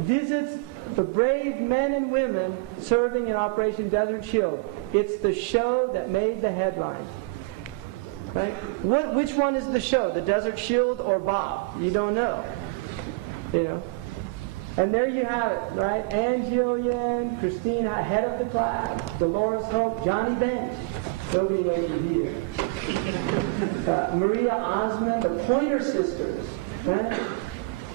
visits the brave men and women serving in Operation Desert Shield. It's the show that made the headlines. Right? Which one is the show? The Desert Shield or Bob? You don't know. You know. And there you have it, right? Ann Jillian, Christine, head of the class, Dolores Hope, Johnny Bench. Nobody knows you here. Maria Osmond, the Pointer Sisters. Right?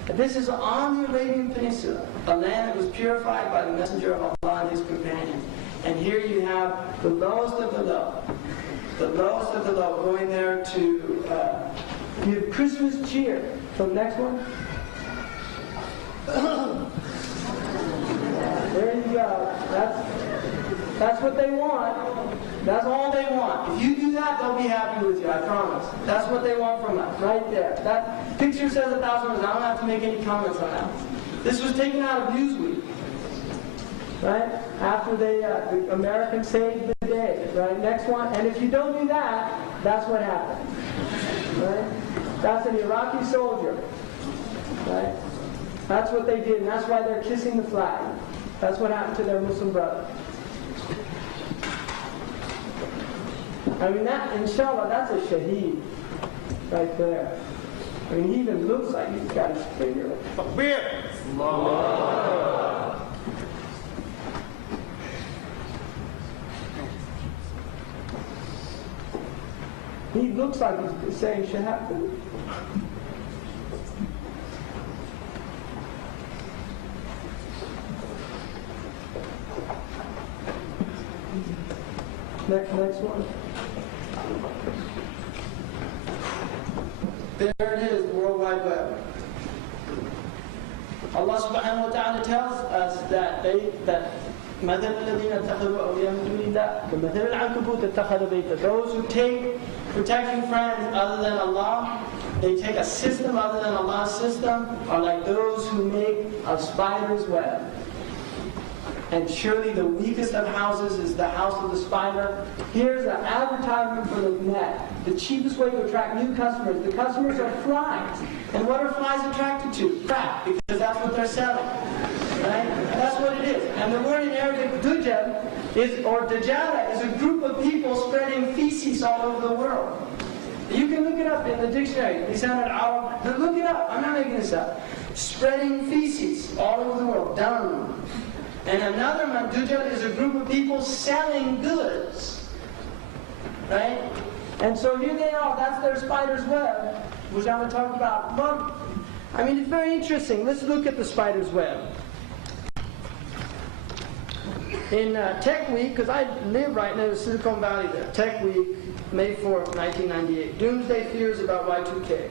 This is on the Arabian Peninsula, a land that was purified by the messenger of Allah and his companions. And here you have the lowest of the low. The lowest of the low going there to give Christmas cheer. So the next one. There you go. That's what they want. That's all they want. If you do that, they'll be happy with you, I promise. That's what they want from us, right there. That picture says 1,000 words. I don't have to make any comments on that. This was taken out of Newsweek, right? After the Americans saved the day, right? Next one. And if you don't do that, that's what happened, right? That's an Iraqi soldier, right? That's what they did, and that's why they're kissing the flag. That's what happened to their Muslim brother. I mean, that, inshallah, that's a shaheed right there. I mean, he even looks like he's got his finger. Takbir! Allah. He looks like he's saying shahada. Next one. There it is, the World Wide Web. Allah subhanahu wa ta'ala tells us that مثل الذين اتخذوا أولياء من دون الله كمثل العنكبوت اتخذ بيتا. Those who take protection friends other than Allah, they take a system other than Allah's system, are like those who make a spider's web. And surely the weakest of houses is the house of the spider. Here's an advertisement for the net. The cheapest way to attract new customers. The customers are flies. And what are flies attracted to? Crap, because that's what they're selling. Right? That's what it is. And the word in Arabic, Dajjal, Dajjal, is a group of people spreading feces all over the world. You can look it up in the dictionary. Look it up. I'm not making this up. Spreading feces all over the world. Dung. And another one, Dajjal, is a group of people selling goods. Right? And so here they are. That's their spider's web, which I'm going to talk about. But, I mean, it's very interesting. Let's look at the spider's web. In Tech Week, because I live right near the Silicon Valley there, Tech Week, May 4th, 1998. Doomsday fears about Y2K.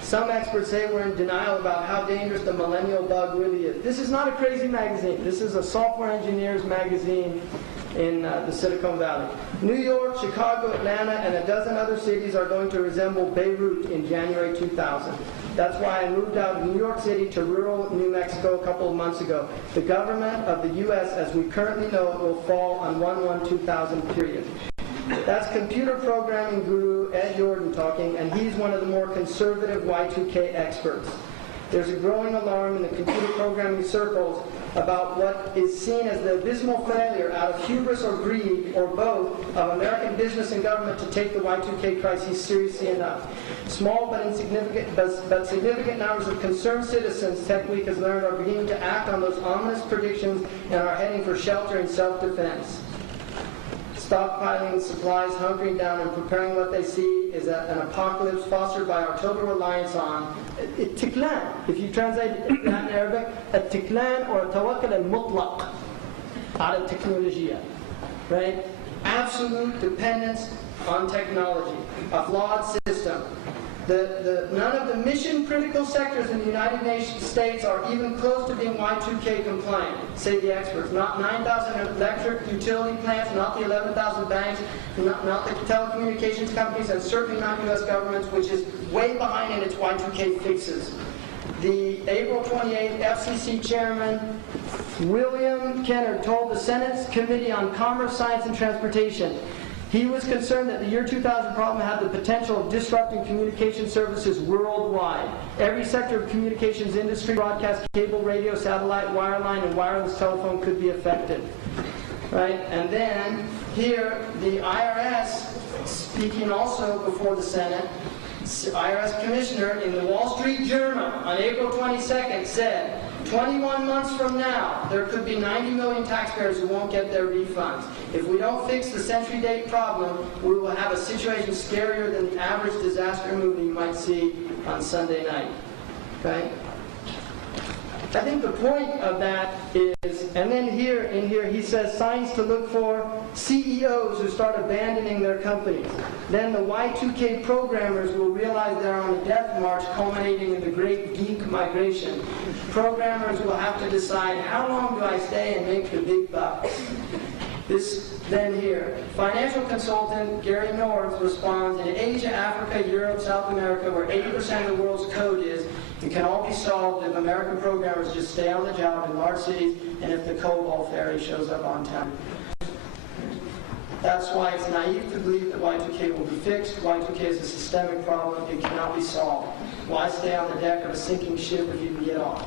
Some experts say we're in denial about how dangerous the millennial bug really is. This is not a crazy magazine. This is a software engineers magazine in the Silicon Valley. New York, Chicago, Atlanta, and a dozen other cities are going to resemble Beirut in January 2000. That's why I moved out of New York City to rural New Mexico a couple of months ago. The government of the U.S. as we currently know it will fall on 1/1/2000 period. That's computer programming guru Ed Jordan talking, and he's one of the more conservative Y2K experts. There's a growing alarm in the computer programming circles about what is seen as the abysmal failure out of hubris or greed, or both, of American business and government to take the Y2K crisis seriously enough. Small but significant numbers of concerned citizens, Tech Week has learned, are beginning to act on those ominous predictions and are heading for shelter and self-defense. Stockpiling supplies, hunkering down, and preparing what they see is an apocalypse fostered by our total reliance on tiklan. If you translate that in Arabic, tiklan or tawakkul al-mutlaq ala technologia, right? Absolute dependence on technology, a flawed system. None of the mission-critical sectors in the United States are even close to being Y2K compliant, say the experts. Not 9,000 electric utility plants, not the 11,000 banks, not the telecommunications companies, and certainly not U.S. governments, which is way behind in its Y2K fixes. The April 28th FCC chairman, William Kenner, told the Senate's Committee on Commerce, Science, and Transportation, He was concerned that the year 2000 problem had the potential of disrupting communication services worldwide. Every sector of communications industry, broadcast, cable, radio, satellite, wireline, and wireless telephone could be affected. Right? And then here, the IRS, speaking also before the Senate, IRS Commissioner in the Wall Street Journal on April 22nd said, 21 months from now, there could be 90 million taxpayers who won't get their refunds. If we don't fix the century date problem, we will have a situation scarier than the average disaster movie you might see on Sunday night. Okay? I think the point of that is, and then in here he says signs to look for: CEOs who start abandoning their companies. Then the Y2K programmers will realize they're on a death march culminating in the great geek migration. Programmers will have to decide, how long do I stay and make the big bucks? Then here, financial consultant Gary North responds, in Asia, Africa, Europe, South America, where 80% of the world's code is, it can all be solved if American programmers just stay on the job in large cities and if the COBOL ferry shows up on time. That's why it's naive to believe that Y2K will be fixed. Y2K is a systemic problem. It cannot be solved. Why stay on the deck of a sinking ship if you can get off?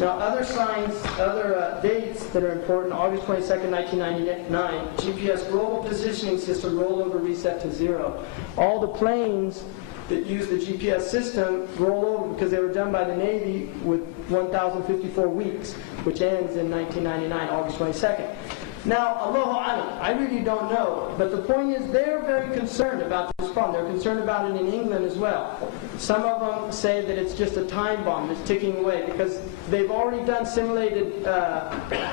Now, other signs, other dates that are important: August 22nd, 1999, GPS global positioning system rollover reset to 0. All the planes that use the GPS system roll over because they were done by the Navy with 1,054 weeks, which ends in 1999, August 22nd. Now, Allahu Alam, I really don't know, but the point is they're very concerned about this problem. They're concerned about it in England as well. Some of them say that it's just a time bomb that's ticking away because they've already done simulated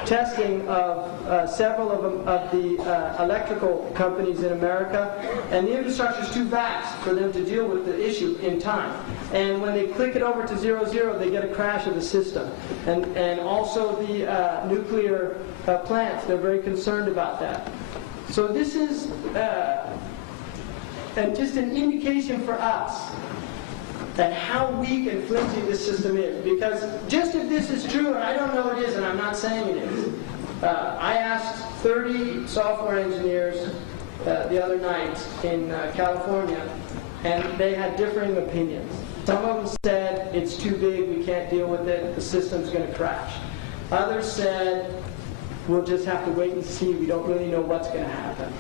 testing of several of the electrical companies in America, and the infrastructure is too vast for them to deal with the issue in time. And when they click it over to 00, they get a crash of the system. And also the nuclear plants, they're very concerned about that. So this is and just an indication for us that how weak and flimsy this system is. Because just if this is true, and I don't know it is, and I'm not saying it is, I asked 30 software engineers the other night in California, and they had differing opinions. Some of them said, it's too big, we can't deal with it, the system's going to crash. Others said, we'll just have to wait and see, we don't really know what's going to happen.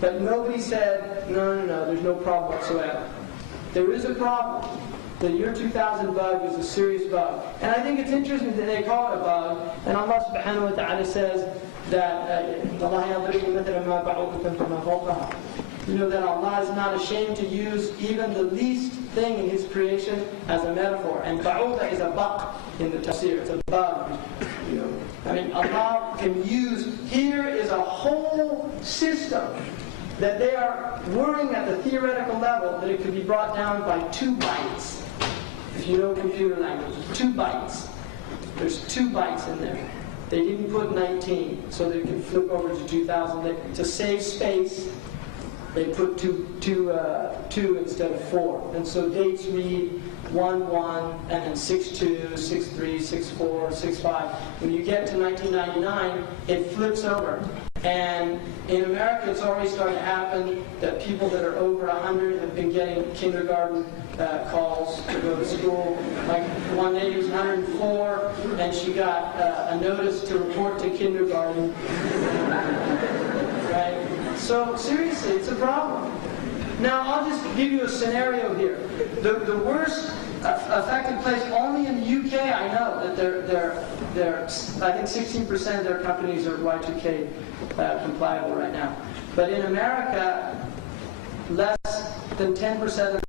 But nobody said, no, there's no problem whatsoever. There is a problem. The year 2000 bug is a serious bug. And I think it's interesting that they call it a bug, and Allah subhanahu wa ta'ala says that you know that Allah is not ashamed to use even the least thing in His creation as a metaphor. And ba'uda is a bug in the tafsir. It's a bug. You know, I mean, Allah can use. Here is a whole system that they are worrying at the theoretical level that it could be brought down by 2 bytes. If you know computer language, 2 bytes. There's 2 bytes in there. They didn't put 19, so they can flip over to 2000. To save space, they put two instead of 4. And so dates read 1-1, and then 6-2, 6-3, 6-4, 6-5. When you get to 1999, it flips over. And in America, it's already starting to happen that people that are over 100 have been getting kindergarten calls to go to school. Like one lady was 104, and she got a notice to report to kindergarten. Right? So seriously, it's a problem. Now, I'll just give you a scenario here. The worst affected place, only in the UK, I know that they're I think 16% of their companies are Y2K compliable right now. But in America, less than 10% of